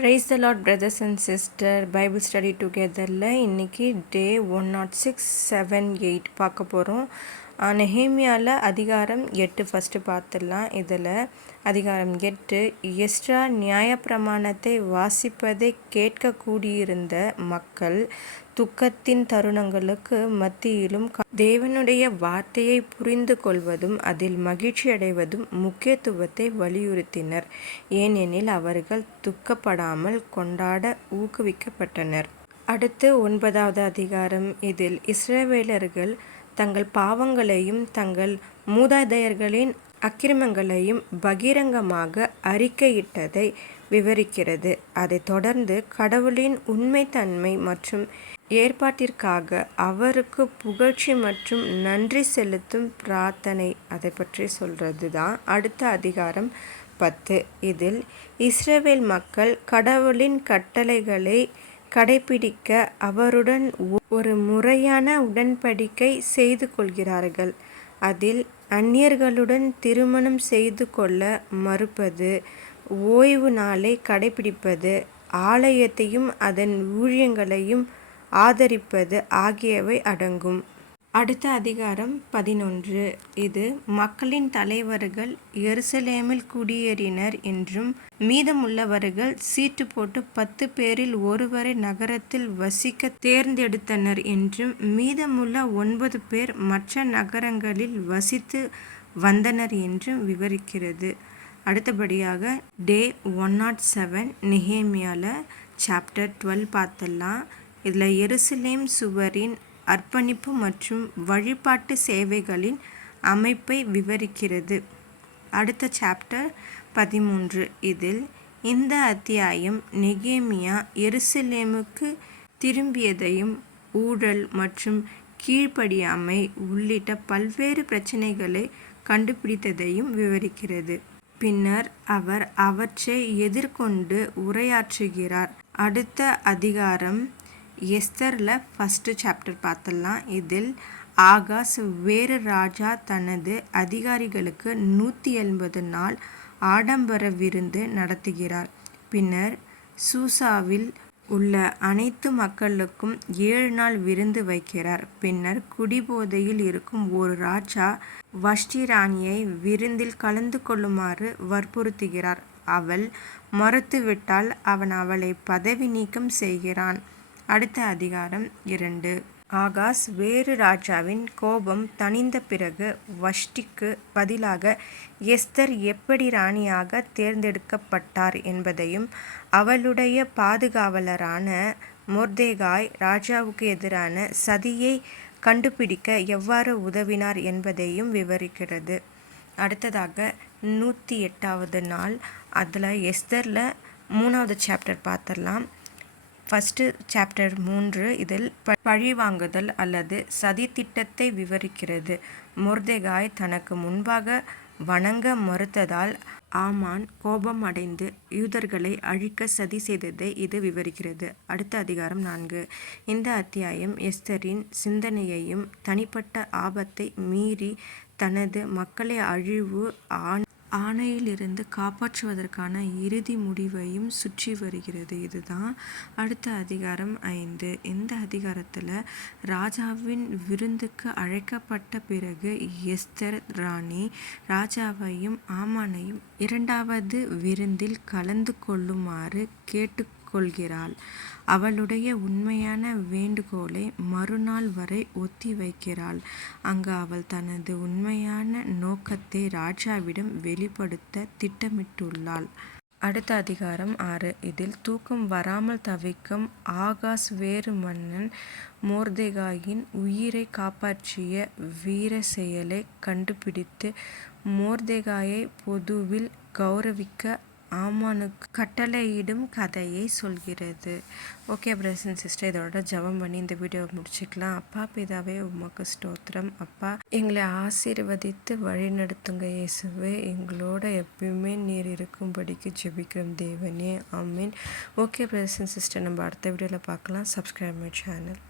Praise the Lord, brothers and sisters. Bible study togetherல இன்னைக்கு டே 106-7-8 பார்க்க போகிறோம். நெஹேமியாவில் அதிகாரம் 8 ஃபஸ்ட்டு பார்த்துடலாம். இதில் அதிகாரம் 8, எஸ்றா நியாயப்பிரமாணத்தை வாசிப்பதை கேட்க கூடியிருந்த மக்கள் துக்கத்தின் தருணங்களுக்கு மத்தியிலும் தேவனுடைய வார்த்தையை புரிந்து கொள்வதும் அதில் மகிழ்ச்சி அடைவதும் முக்கியத்துவத்தை வலியுறுத்தினர். ஏனெனில் அவர்கள் துக்கப்படாமல் கொண்டாட ஊக்குவிக்கப்பட்டனர். அடுத்து 9வது அதிகாரம். இதில் இஸ்ரவேலர்கள் தங்கள் பாவங்களையும் தங்கள் மூதாதையர்களின் அக்கிரமங்களையும் பகிரங்கமாக அறிக்கையிட்டதை விவரிக்கிறது. அதைத் தொடர்ந்து கடவுளின் உண்மைத்தன்மை மற்றும் ஏற்பாட்டிற்காக அவருக்கு புகழ்ச்சி மற்றும் நன்றி செலுத்தும் பிரார்த்தனை அதை பற்றி சொல்கிறது தான் அடுத்த அதிகாரம் 10. இதில் இஸ்ரவேல் மக்கள் கடவுளின் கட்டளைகளை கடைபிடிக்க அவருடன் ஒரு முறையான உடன்படிக்கை செய்து கொள்கிறார்கள். அதில் அந்நியர்களுடன் திருமணம் செய்து கொள்ள மறுப்பது, ஓய்வு நாளை கடைபிடிப்பது, ஆலயத்தையும் அதன் ஊழியங்களையும் ஆதரிப்பது ஆகியவை அடங்கும். அடுத்த அதிகாரம் 11. இது மக்களின் தலைவர்கள் எருசலேமில் குடியேறினர் என்றும் மீதமுள்ளவர்கள் சீட்டு போட்டு 10 பேரில் ஒருவரை நகரத்தில் வசிக்க தேர்ந்தெடுத்தனர் என்றும் மீதமுள்ள 9 பேர் மற்ற நகரங்களில் வசித்து வந்தனர் என்றும் விவரிக்கிறது. அடுத்தபடியாக டே 107 நெஹேமியாவில் சாப்டர் 12 பார்த்துடலாம். இதில் எருசலேம் சுவரின் அர்ப்பணிப்பு மற்றும் வழிபாட்டு சேவைகளின் அமைப்பை விவரிக்கிறது. அடுத்த சாப்டர் 13. இதில் இந்த அத்தியாயம் நெகேமியா எருசலேமுக்கு திரும்பியதையும் ஊழல் மற்றும் கீழ்ப்படியாமை உள்ளிட்ட பல்வேறு பிரச்சனைகளை கண்டுபிடித்ததையும் விவரிக்கிறது. பின்னர் அவர் அவற்றை எதிர்கொண்டு உரையாற்றுகிறார். அடுத்த அதிகாரம் எஸ்தரில் ஃபஸ்ட்டு சாப்டர் பார்த்துடலாம். இதில் ஆகாஸ் வேறு ராஜா தனது அதிகாரிகளுக்கு 180 நாள் ஆடம்பர விருந்து நடத்துகிறார். பின்னர் சூசாவில் உள்ள அனைத்து மக்களுக்கும் 7 நாள் விருந்து வைக்கிறார். பின்னர் குடிபோதையில் இருக்கும் ஒரு ராஜா வஷ்டி ராணியை விருந்தில் கலந்து கொள்ளுமாறு வற்புறுத்துகிறார். அவள் மறுத்துவிட்டால் அவன் அவளை பதவி நீக்கம் செய்கிறான். அடுத்த அதிகாரம் 2. ஆகாஸ் வேறு ராஜாவின் கோபம் தணிந்த பிறகு வஷ்டிக்கு பதிலாக எஸ்தர் எப்படி ராணியாக தேர்ந்தெடுக்கப்பட்டார் என்பதையும் அவளுடைய பாதுகாவலரான மொர்தெகாய் ராஜாவுக்கு எதிரான சதியை கண்டுபிடிக்க எவ்வாறு உதவினார் என்பதையும் விவரிக்கிறது. அடுத்ததாக 108வது நாள். அதில் எஸ்தரில் 3வது சாப்டர் பார்த்துடலாம். First chapter 3. இதில் பழிவாங்குதல் அல்லது சதி திட்டத்தை விவரிக்கிறது. மொர்தெகாய் தனக்கு முன்பாக வணங்க மறுத்ததால் ஆமான் கோபம் அடைந்து யூதர்களை அழிக்க சதி செய்ததை இது விவரிக்கிறது. அடுத்த அதிகாரம் 4. இந்த அத்தியாயம் எஸ்தரின் சிந்தனையையும் தனிப்பட்ட ஆபத்தை மீறி தனது மக்களை அழிவு ஆணையிலிருந்து காப்பாற்றுவதற்கான இறுதி முடிவையும் சுற்றி வருகிறது. இதுதான் அடுத்த அதிகாரம் 5. இந்த அதிகாரத்தில் ராஜாவின் விருந்துக்கு அழைக்கப்பட்ட பிறகு எஸ்தர் ராணி ராஜாவையும் ஆமானையும் 2வது விருந்தில் கலந்து கொள்ளுமாறு கேட்டுக்கொள்கிறாள். அவளுடைய உண்மையான வேண்டுகோளை மறுநாள் வரை ஒத்தி வைக்கிறாள். அங்கு அவள் தனது உண்மையான நோக்கத்தை ராஜாவிடம் வெளிப்படுத்த திட்டமிட்டுள்ளாள். அடுத்த அதிகாரம் 6. இதில் தூக்கம் வராமல் தவிக்கும் ஆகாஸ் வேறு மன்னன் மொர்தெகாயின் உயிரை காப்பாற்றிய வீர செயலை கண்டுபிடித்து மொர்தெகாயை பொதுவில் கௌரவிக்க ஆமானுக்கு கட்டளையிடும் கதையை சொல்கிறது. ஓகே பிரதர்ஸ் அண்ட் சிஸ்டர், இதோட ஜெபம் பண்ணி இந்த வீடியோவை முடிச்சுக்கலாம். அப்பா பிதாவே, உமக்கு ஸ்தோத்திரம். அப்பா, எங்களை ஆசீர்வதித்து வழி நடத்துங்க இயேசுவே. எங்களோட எப்பயுமே நீர் இருக்கும்படிக்கு ஜெபிக்கிறோம் தேவனே. ஆமீன். ஓகே பிரதர்ஸ் அண்ட் சிஸ்டர், நம்ம அடுத்த வீடியோவில் பார்க்கலாம். Subscribe my channel.